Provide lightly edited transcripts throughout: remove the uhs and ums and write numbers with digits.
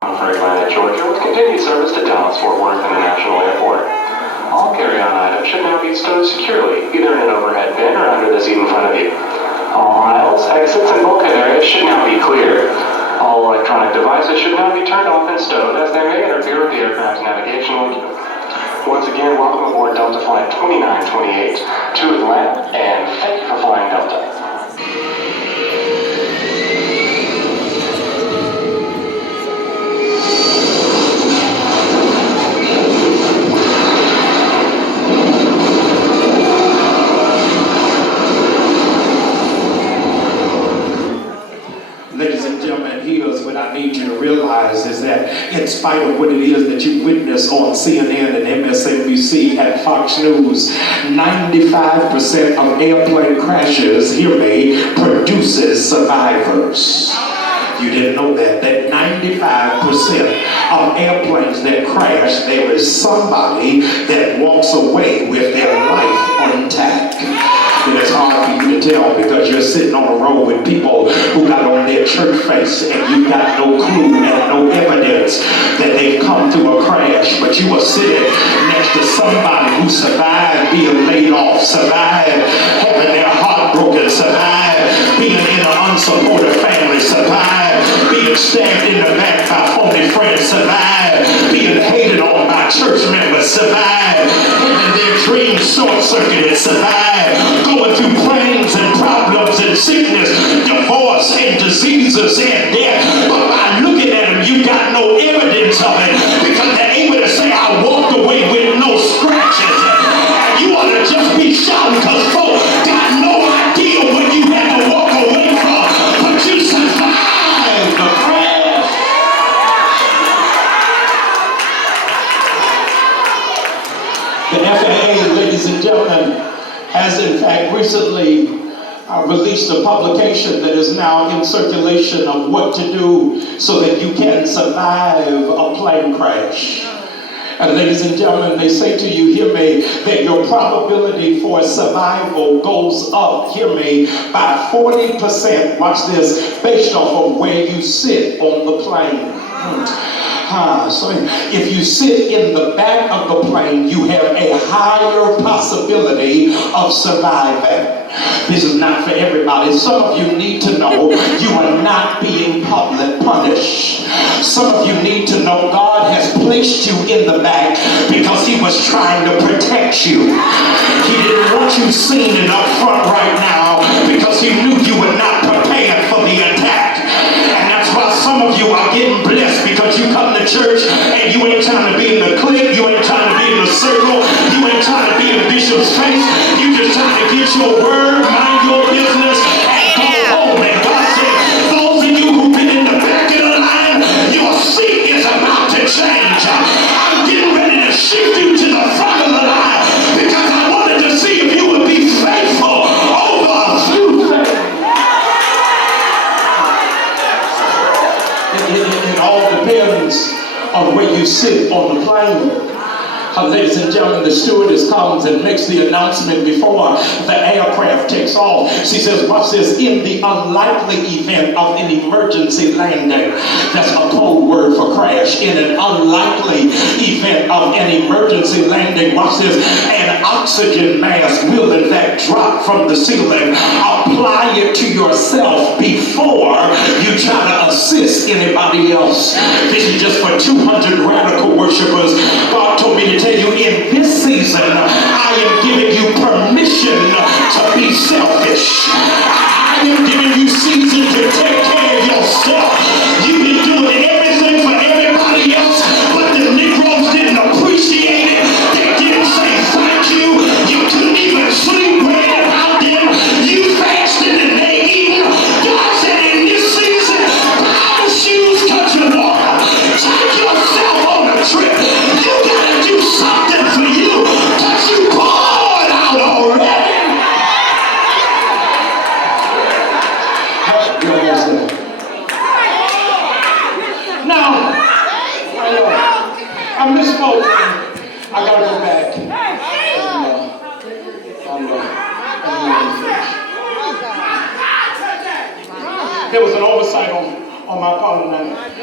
For Atlanta, Georgia, with continued service to Dallas-Fort Worth International Airport. All carry-on items should now be stowed securely, either in an overhead bin or under the seat in front of you. All aisles, exits, and bulkhead areas should now be clear. All electronic devices should now be turned off and stowed, as they may interfere with the aircraft's navigation. Once again, welcome aboard Delta Flight 2928 to Atlanta, and thank you for flying Delta. Ladies and gentlemen, here's what I need you to realize is that in spite of what it is that you witness on CNN and MSNBC and Fox News, 95% of airplane crashes, hear me, produces survivors. You didn't know that 95% of airplanes that crash, there is somebody that walks away with their life intact. And it's hard for you to tell because you're sitting on a row with people who got on their church face and you got no clue and no evidence that they've come through a crash, but you were sitting next to somebody who survived being laid off, survived having their heart broken, survived being in an unsupported family, survived being stabbed in the back by phony friends, survived being hated on by church members, survived having their dreams short-circuited, survived going through pains and problems and sickness, divorce and diseases and death. But by looking at them, you got no evidence of it because they're able to say, I walked away with no scratches. And you ought to just be shouting because folks got no idea what you had to walk away from, but you survived the crash. The FAA, ladies and gentlemen, has in fact recently released a publication that is now in circulation of what to do so that you can survive a plane crash. And ladies and gentlemen, they say to you, hear me, that your probability for survival goes up, hear me, by 40%, watch this, based off of where you sit on the plane. So if you sit in the back of the plane, you have a higher possibility of surviving. This is not for everybody. Some of you need to know you are not being public punished. Some of you need to know God has placed you in the back because he was trying to protect you. He didn't want you seen it up front right now because he knew you were not prepared for the attack. And that's why some of you are getting blessed because you come to church and you ain't trying to be in the clique, you ain't trying to be in the circle, you ain't trying to be in Bishop's face, you just trying to get your word, mind your business, and go home. And God said, those of you who've been in the back of the line, your seat is about to change. I'm getting ready to shift you to the front of the line because I wanted to see if you would be faithful over a few things. It all depends on where you sit on the plane. Ladies and gentlemen, the stewardess comes and makes the announcement before the aircraft takes off. She says, watch this, in the unlikely event of an emergency landing. That's a code word for crash. In an unlikely event of an emergency landing, watch this, an oxygen mask will in fact drop from the ceiling. Apply it to yourself before you try to assist anybody else. This is just for 200 radical worshipers. God told me to tell you, in this season, I am giving you permission to be selfish. I am giving you season to take care of yourself. You've been doing everything for everybody else, but the Negroes didn't appreciate it. They didn't say thank you. You couldn't even sleep right about them. You fasted and they eating. God said in this season, buy the shoes, cut your water. Take yourself on a trip. You gotta do something for you, because you poured out already. Now, I misspoke. I gotta go back. There was an oversight on my part, and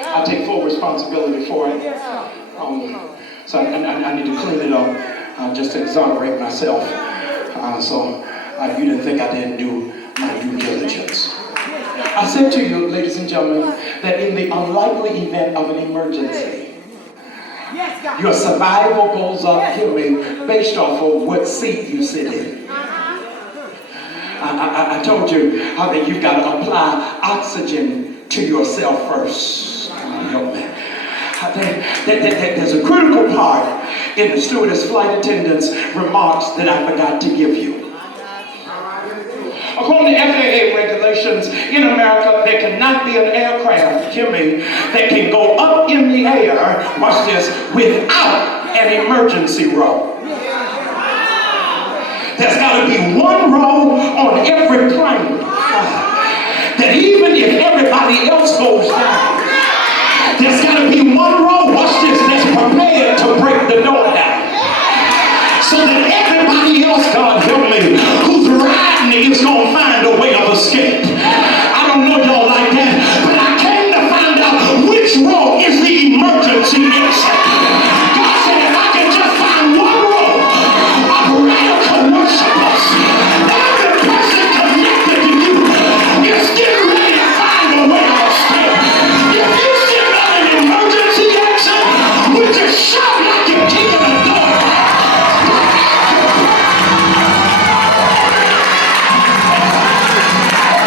I take full responsibility for it. So I need to clean it up just to exonerate myself. So you didn't think I didn't do my due diligence. I said to you, ladies and gentlemen, that in the unlikely event of an emergency, your survival goes up, hear me, based off of what seat you sit in. I told you how that you've got to apply oxygen to yourself first. Help me. There's a critical part in the stewardess flight attendant's remarks that I forgot to give you. According to FAA regulations, in America, there cannot be an aircraft, hear me, that can go up in the air, watch this, without an emergency row. There's got to be one row on every plane that even if everybody else goes down, there's got to be